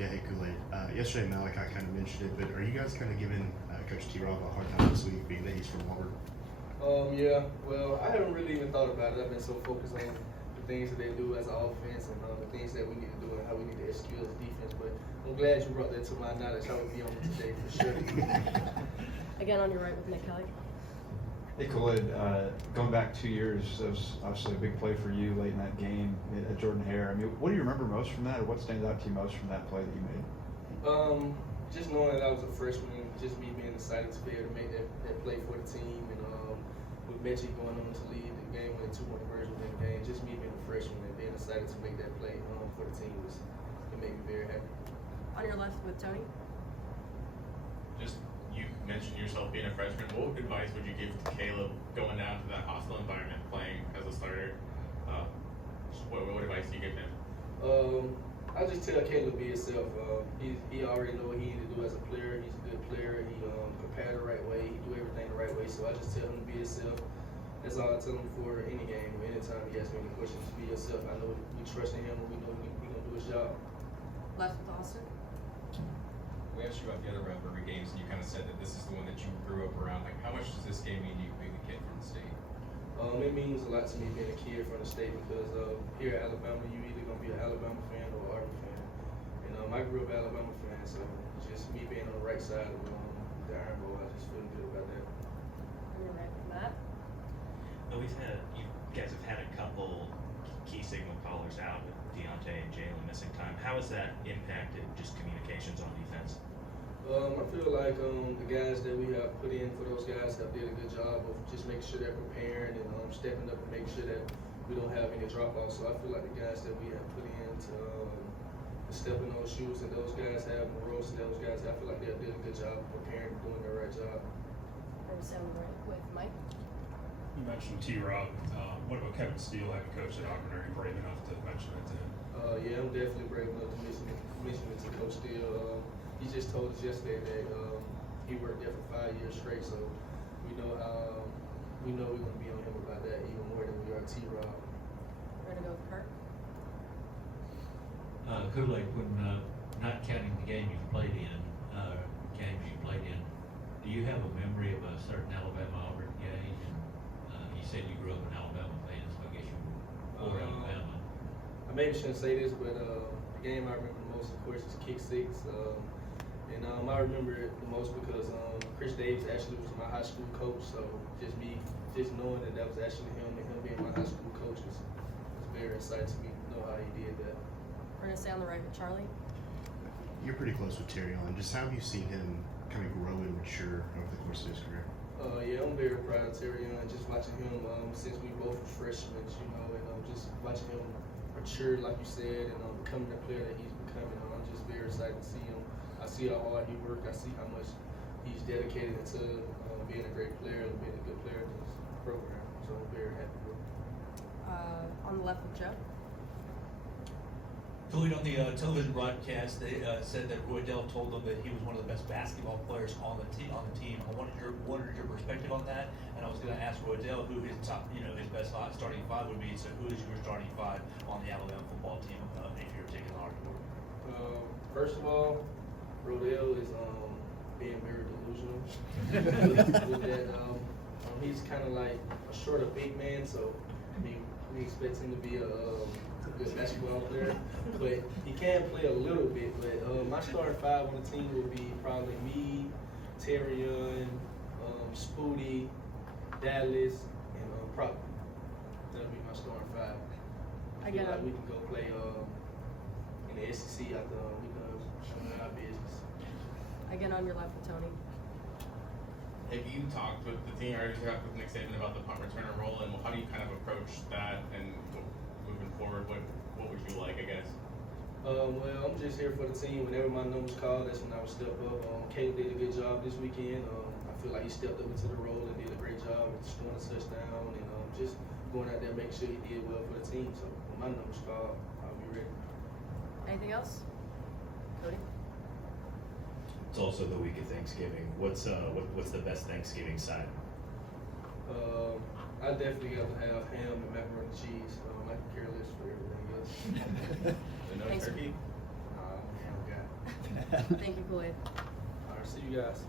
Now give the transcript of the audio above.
Yeah, hey Kool-Aid. Yesterday Malachi kind of mentioned it, but are you guys kind of giving Coach T-Rob a hard time this week, being that he's from Auburn? Yeah. Well, I haven't really even thought about it. I've been so focused on the things that they do as an offense and the things that we need to do and how we need to execute as a defense. But I'm glad you brought that to my knowledge. I would be on it today for sure. Again, on your right with Nick Kelly. Hey, Kool-Aid, going back 2 years, that was obviously a big play for you late in that game at Jordan Hare. I mean, what do you remember most from that, or what stands out to you most from that play that you made? Just knowing that I was a freshman, just me being excited to be able to make that play for the team, and with Mechie going on to lead the game with a 2-1 conversion within the game, just me being a freshman and being excited to make that play for the team it made me very happy. On your left with Tony. Just you mentioned yourself being a freshman. What advice would you give to Caleb going down to that hostile environment, playing as a starter? What advice do you give him? I just tell Caleb to be himself. He already know what he needs to do as a player. He's a good player. He prepare the right way. He do everything the right way. So I just tell him to be himself. That's all I tell him for any game or anytime he asks me any questions. Be yourself. I know we trust in him and we know he gonna do his job. Left with Austin. We asked you about the other rivalry games, and you kind of said that this is the one that you grew up around. Like, how much does this game mean to you being a kid from the state? It means a lot to me being a kid from the state because here at Alabama, you either gonna be an Alabama fan or an Auburn fan. And I grew up an Alabama fan, so just me being on the right side of the Iron Bowl, I just feel good about that. On your right with Matt. But you guys have had a couple key signal callers out with Deontay and Jalen missing time. How has that impacted just communications on defense? I feel like the guys that we have put in for those guys have did a good job of just making sure they're preparing and stepping up and making sure that we don't have any drop-offs. So I feel like the guys that we have put in to step in those shoes that those guys have and the roles that those guys have, I feel like they did a good job of preparing and doing their right job. Or we on the right with Mike. You mentioned T-Rob. What about Kevin Steele, having coached at Auburn? Are you brave enough to mention it to him? Yeah, I'm definitely brave enough to mention it to Coach Steele. He just told us yesterday that he worked there for 5 years straight, so we know we're gonna be on him about that even more than we are T-Rob. Ready to go with Kurt. Kool-Aid, when not counting the game you've played in, games you played in, do you have a memory of a certain Alabama-Auburn game? And you said you grew up an Alabama fan, so I guess you were for Alabama. I maybe shouldn't say this, but the game I remember the most, of course, is Kick Six. And I remember it the most because Chris Davis actually was my high school coach, so just knowing that was actually him and him being my high school coach was very exciting to me to know how he did that. We're gonna stay on the right with Charlie. You're pretty close with Terry on. Just how have you seen him kind of grow and mature over the course of his career? Yeah, I'm very proud of Terry and just watching him since we both were freshmen, and just watching him mature, like you said, and becoming the player that he's becoming. I'm just very excited to see him. I see how hard he worked. I see how much he's dedicated to being a great player and being a good player in this program. So I'm very happy with him. On the left with Joe. Kool-Aid, on the television broadcast, they said that Roy Dell told them that he was one of the best basketball players on the team. I wanted your perspective on that, and I was going to ask Roy Dell who his top, his best starting five would be. So, who is your starting five on the Alabama football team if you're taking the argument? First of all, Rodell is being very delusional with that. He's kind of like a shorter big man, so we expect him to be a good basketball player, but he can play a little bit. But my starting five on the team would be probably me, Terrion, Spooty, Dallas, and Proctor. That'll be my starting five. I feel like we can go play in the SEC after we done our business. Again, on your left with Tony. Have you talked with the team, or have you talked with Nick Saban about the punt returner role, and how do you kind of approach that and moving forward? What would you like, I guess? Well, I'm just here for the team. Whenever my number's called, that's when I would step up. Caleb did a good job this weekend. I feel like he stepped up into the role and did a great job with scoring a touchdown and just going out there making sure he did well for the team. So when my number's called, I'll be ready. Anything else? Cody? It's also the week of Thanksgiving. What's the best Thanksgiving side? I definitely got to have ham and macaroni and cheese. I can care less for everything else. No Thanks. turkey? I'm a ham guy. Thank you, Kool-Aid. All right, see you guys.